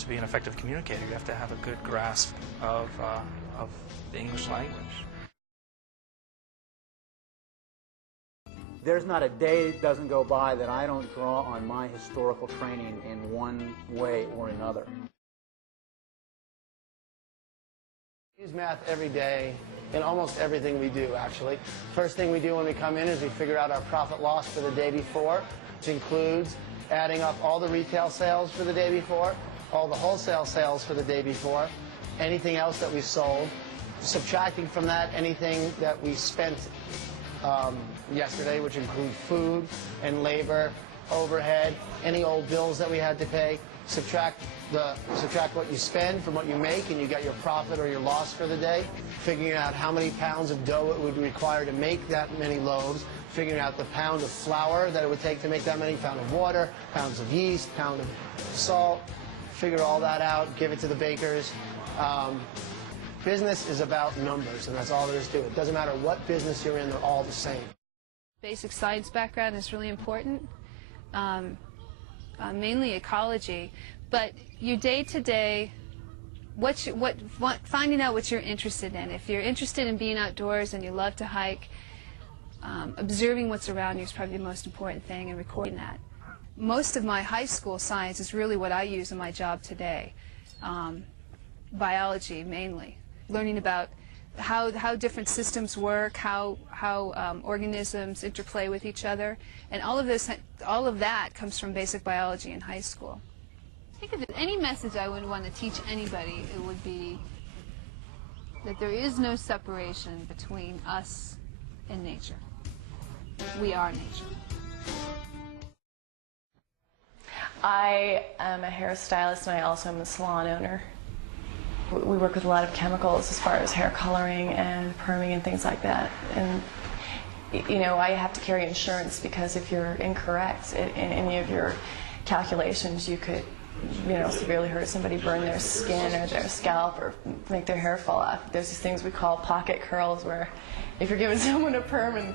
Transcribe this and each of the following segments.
To be an effective communicator, you have to have a good grasp of the English language. There's not a day that doesn't go by that I don't draw on my historical training in one way or another. We use math every day in almost everything we do, actually. First thing we do when we come in is we figure out our profit loss for the day before, which includes adding up all the retail sales for the day before, all the wholesale sales for the day before, anything else that we sold, subtracting from that anything that we spent yesterday, which include food and labor, overhead, any old bills that we had to pay. Subtract what you spend from what you make, and you get your profit or your loss for the day. Figuring out how many pounds of dough it would require to make that many loaves. Figuring out the pound of flour that it would take to make that many, pound of water, pounds of yeast, pound of salt. Figure all that out, give it to the bakers. Business is about numbers, and that's all there is to it. It doesn't matter what business you're in, they're all the same. Basic science background is really important, mainly ecology, but your day-to-day, finding out what you're interested in. If you're interested in being outdoors and you love to hike, observing what's around you is probably the most important thing, and recording that. Most of my high school science is really what I use in my job today. Biology, mainly. Learning about how different systems work, how organisms interplay with each other, and all of that comes from basic biology in high school. I think if there's any message I would want to teach anybody, it would be that there is no separation between us and nature. We are nature. I am a hairstylist, and I also am a salon owner. We work with a lot of chemicals as far as hair coloring and perming and things like that. And you know, I have to carry insurance because if you're incorrect in any of your calculations, you could, you know, severely hurt somebody, burn their skin or their scalp, or make their hair fall off. There's these things we call pocket curls, where if you're giving someone a perm and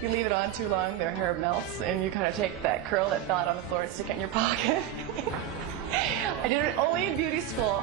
you leave it on too long, their hair melts, and you kind of take that curl that fell out on the floor and stick it in your pocket. I did it only in beauty school.